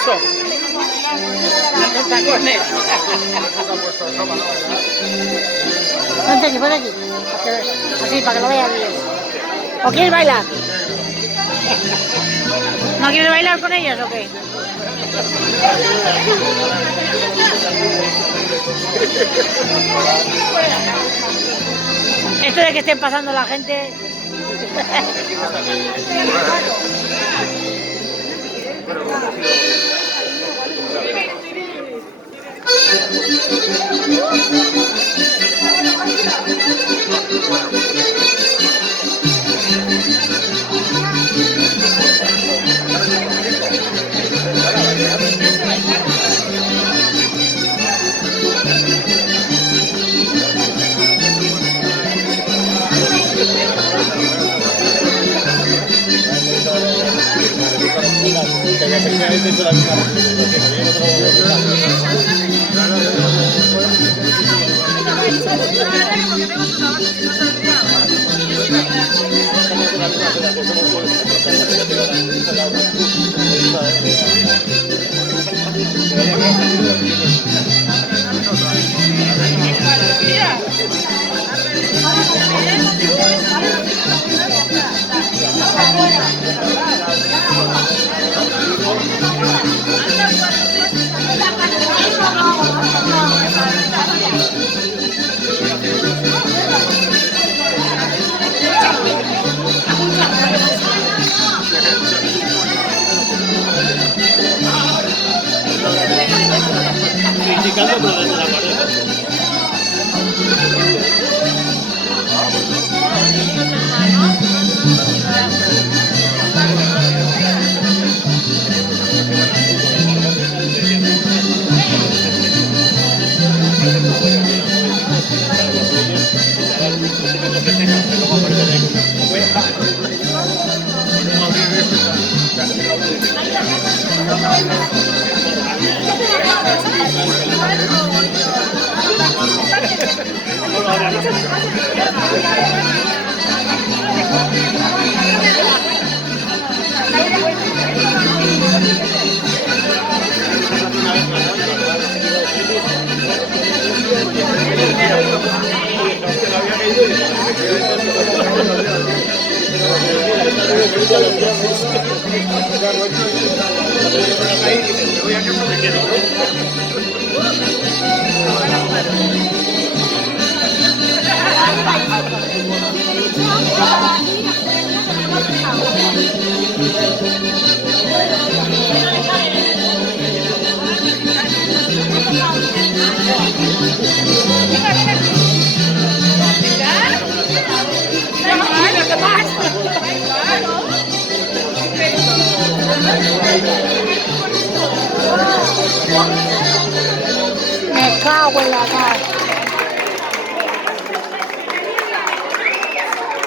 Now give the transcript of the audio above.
eso. Los tacones. Ponte aquí, ponte aquí. Así, para que lo veas bien. ¿O quieres bailar? ¿No quieres bailar con ellos o qué? Esto de que estén pasando la gente... Criticando pero desde la pared. Me cago en la cara.